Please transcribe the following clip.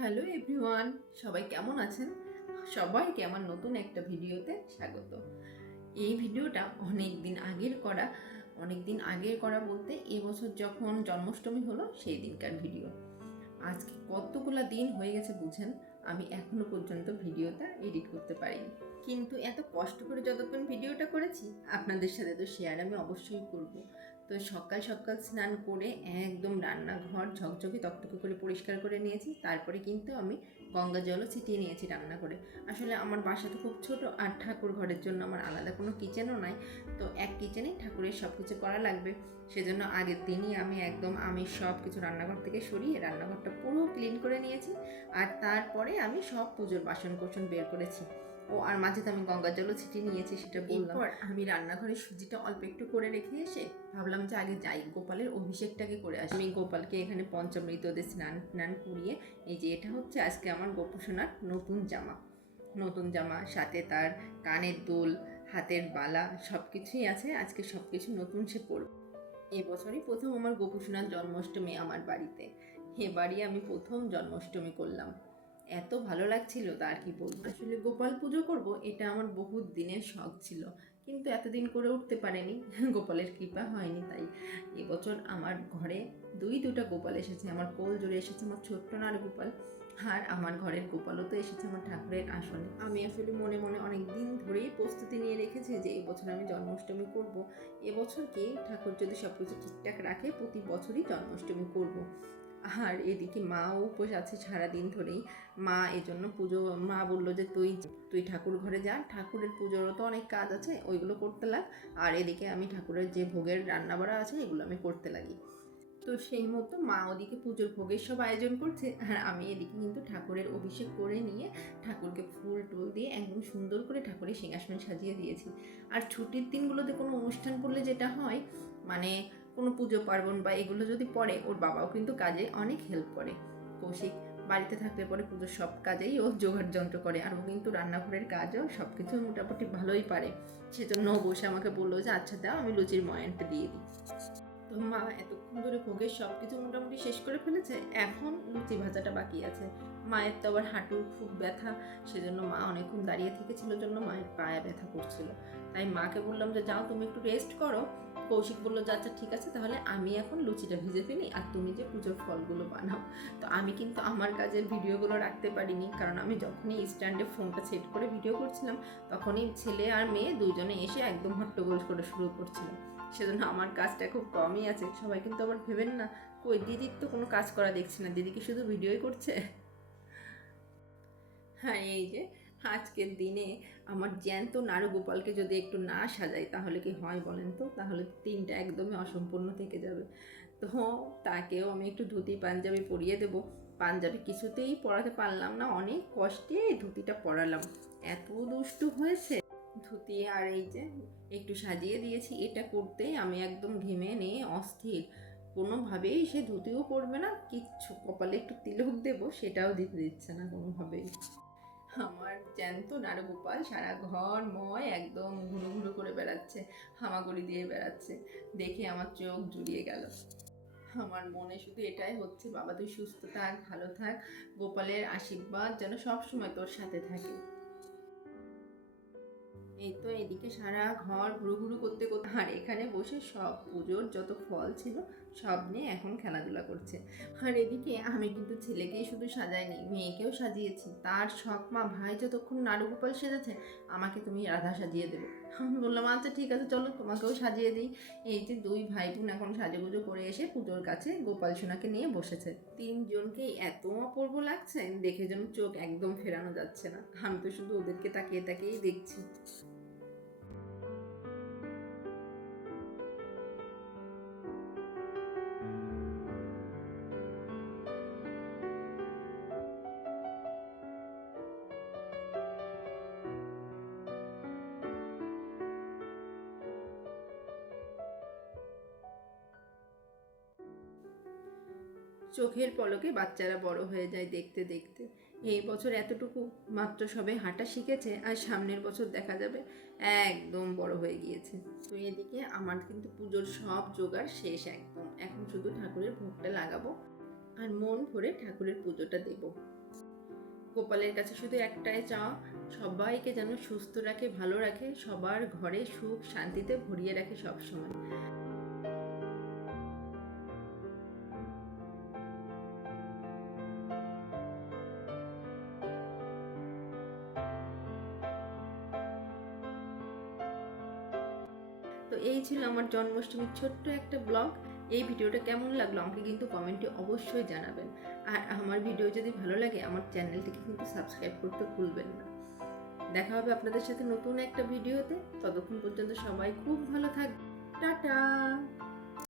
Hello everyone, সবাই কেমন আছেন? সবাইকে আমার নতুন একটা ভিডিওতে স্বাগত। এই ভিডিওটা অনেক দিন আগের করা বলতে এবছর যখন জন্মাষ্টমী হলো সেই দিনকার ভিডিও। আজকে কতগুলো দিন হয়ে গেছে বুঝেন, আমি এখনো পর্যন্ত ভিডিওটা এডিট করতে পারিনি। কিন্তু এত কষ্ট করে যতক্ষণ ভিডিওটা করেছি আপনাদের সাথে তো শেয়ার আমি অবশ্যই করব। তো সকাল সকাল স্নান করে একদম রান্নাঘর ঝকঝকে তকতকে করে পরিষ্কার করে নিয়েছি। তারপরে কিন্তু আমি গঙ্গা জলও ছিটিয়ে নিয়েছি রান্না করে। আসলে আমার বাসা তো খুব ছোট, আর ঠাকুর ঘরের জন্য আমার আলাদা কোনো কিচেনও নাই। তো এক কিচেনেই ঠাকুরের সব কিছু করা লাগবে, সেজন্য আগের দিনই আমি সব কিছু রান্নাঘর থেকে সরিয়ে রান্নাঘরটা পুরো ক্লিন করে নিয়েছি। আর তারপরে আমি সব পুজোর বাসন কোসন বের করেছি। আর মাঝে তো আমি গঙ্গা জলও ছিটিয়ে নিয়েছি, সেটা বললাম। এরপর আমি রান্নাঘরে সুজিটা অল্প একটু করে রেখে এসে ভাবলাম যে আগে যাই গোপালের অভিষেকটাকে করে আসি। আমি গোপালকে এখানে পঞ্চামৃততে স্নান করিয়ে, এই যে এটা হচ্ছে আজকে আমার গোপুসোনার নতুন জামা, সাথে তার কানের দুল, হাতের বালা সব কিছুই আছে। আজকে সব কিছু নতুন সে পরবে। এবছরই প্রথম আমার গোপুসোনার জন্মাষ্টমী আমার বাড়িতে। এবারই আমি প্রথম জন্মাষ্টমী করলাম, এত ভালো লাগছিল তা আর কি বলবো। আসলে গোপাল পুজো করব এটা আমার বহুত দিনের শখ ছিল, কিন্তু এতদিন করে উঠতে পারেনি, গোপালের কৃপা হয়নি। তাই এবছর আমার ঘরে দুটা গোপাল এসেছে, আমার কোল জুড়ে এসেছে আমার ছোট্ট নার গোপাল, আর আমার ঘরের গোপালও তো এসেছে আমার ঠাকুরের আসনে। আমি আসলে মনে মনে অনেক দিন ধরেই প্রস্তুতি নিয়ে রেখেছি যে এবছর আমি জন্মাষ্টমী করব। এবছরকে ঠাকুর যদি সব কিছু ঠিকঠাক রাখে প্রতি বছরই জন্মাষ্টমী করব। আর এদিকে মাও উপোস আছে সারাদিন ধরেই। মা এজন্য মা বললো যে তুই ঠাকুর ঘরে যা, ঠাকুরের পুজোরও তো অনেক কাজ আছে, ওইগুলো করতে লাগ, আর এদিকে আমি ঠাকুরের যে ভোগের রান্না বাড়া আছে এগুলো আমি করতে লাগি। তো সেই মতো মা ওদিকে পুজোর ভোগের সব আয়োজন করছে, আর আমি এদিকে কিন্তু ঠাকুরের অভিষেক করে নিয়ে ঠাকুরকে ফুল টুল দিয়ে একদম সুন্দর করে ঠাকুরের সিংহাসনে সাজিয়ে দিয়েছি। আর ছুটির দিনগুলোতে কোনো অনুষ্ঠান পড়লে যেটা হয়, মানে কোনো পুজো পার্বণ বা এগুলো যদি পড়ে, ওর বাবাও কিন্তু কাজে অনেক হেল্প করে। কৌশিক বাড়িতে থাকলে পরে পুজোর সব কাজেই ও জোগাড় যন্ত্র করে, আর ও কিন্তু রান্নাঘরের কাজও সব কিছু মোটামুটি ভালোই পারে। সেজন্য ও বসে আমাকে বললো যে আচ্ছা দাও আমি লুচির ময়ানটা দিয়ে দিই। তো মা এতক্ষণ ধরে ভোগের সব কিছু মোটামুটি শেষ করে ফেলেছে, এখন লুচি ভাজাটা বাকি আছে। মায়ের তো আবার হাঁটুর খুব ব্যথা, সেজন্য মা অনেকক্ষণ দাঁড়িয়ে থেকেছিল জন্য মায়ের পায়ে ব্যথা করছিল। তাই মাকে বললাম যে যাও তুমি একটু রেস্ট করো। কৌশিক বললো যে আচ্ছা ঠিক আছে, তাহলে আমি এখন লুচিটা ভেজে ফেলি আর তুমি যে পুজোর ফলগুলো বানাও। তো আমি কিন্তু আমার কাজের ভিডিওগুলো রাখতে পারিনি, কারণ আমি যখনই স্ট্যান্ডে ফোনটা সেট করে ভিডিও করছিলাম তখনই ছেলে আর মেয়ে দুজনে এসে একদম হট্টগোল করে শুরু করছিল। সেজন্য আমার কাজটা খুব কমই আছে। সবাই কিন্তু আবার ভেবেন না কই দিদির তো কোনো কাজ করা দেখছি না, দিদিকে শুধু ভিডিওই করছে। হ্যাঁ, এই যে আজকের দিনে আমার জ্যান্ত নারুগোপালকে যদি একটু না সাজাই তাহলে কি হয় বলেন তো? তাহলে দিনটা একদমই অসম্পূর্ণ থেকে যাবে। তো তাকেও আমি একটু ধুতি পাঞ্জাবি পরিয়ে দেবো। পাঞ্জাবি কিছুতেই পরাতে পারলাম না, অনেক কষ্টে ধুতিটা পরালাম, এত দুষ্টু হয়েছে ধুতি। আর এই যে একটু সাজিয়ে দিয়েছি, এটা করতেই আমি একদম ঘেমে নিয়ে অস্থির। কোনোভাবেই সে ধুতিও পরবে না, কিচ্ছু, কপালে একটু তিলক দেবো সেটাও দিতে দিচ্ছে না কোনোভাবেই। আমার জ্যান্ত নারগোপাল সারা ঘর ময় একদম ঘুরু ঘুরু করে বেড়াচ্ছে, হামাগুড়ি দিয়ে বেড়াচ্ছে, দেখে আমার চোখ জুড়িয়ে গেল। আমার মনে শুধু এটাই হচ্ছে, বাবা তুই সুস্থ থাক, ভালো থাক, গোপালের আশীর্বাদ যেন সবসময় তোর সাথে থাকে। এই তো এদিকে সারা ঘর ঘুরু ঘুরু করতে করতে, আর এখানে বসে সব পুজোর যত ফল ছিল সব নিয়ে এখন খেলাধুলা করছে। আর এদিকে আমি কিন্তু ছেলেকেই শুধু সাজাইনি, মেয়েকেও সাজিয়েছি। তার শখ মা ভাই যতক্ষণ নারুগোপাল সেজেছে, আমাকে তুমি রাধা সাজিয়ে দেবে। আমি বললাম আচ্ছা ঠিক আছে চলো তোমাকেও সাজিয়ে দিই। এই যে দুই ভাই বোন এখন সাজুগুজু করে এসে পুজোর কাছে গোপাল সোনাকে নিয়ে বসেছে। তিনজনকেই এত অপূর্ব লাগছে দেখে, যেন চোখ একদম ফেরানো যাচ্ছে না। আমি তো শুধু ওদেরকে তাকিয়ে তাকিয়েই দেখছি। চোখের পলকে বাচ্চারা বড় হয়ে যায় দেখতে দেখতে। এই বছর এতটুকু মাত্র সবে হাঁটা শিখেছে, আর সামনের বছর দেখা যাবে একদম বড় হয়ে গিয়েছে। তো এদিকে আমার কিন্তু পুজোর সব জোগাড় শেষ একদম, এখন শুধু ঠাকুরের ভোগটা লাগাবো আর মন ভরে ঠাকুরের পুজোটা দেব। গোপালের কাছে শুধু একটাই চাওয়া, সবাইকে যেন সুস্থ রাখে, ভালো রাখে, সবার ঘরে সুখ শান্তিতে ভরিয়ে রাখে সবসময়। তো এই ছিল আমার জন্মাষ্টমীর ছোট্ট একটা ব্লগ। এই ভিডিওটা কেমন লাগলো আমাকে কিন্তু কমেন্টে অবশ্যই জানাবেন। আর আমার ভিডিও যদি ভালো লাগে আমার চ্যানেলটিকে কিন্তু সাবস্ক্রাইব করতে ভুলবেন না। দেখা হবে আপনাদের সাথে নতুন একটা ভিডিওতে। ততক্ষণ পর্যন্ত সবাই খুব ভালো থাকবেন। টাটা।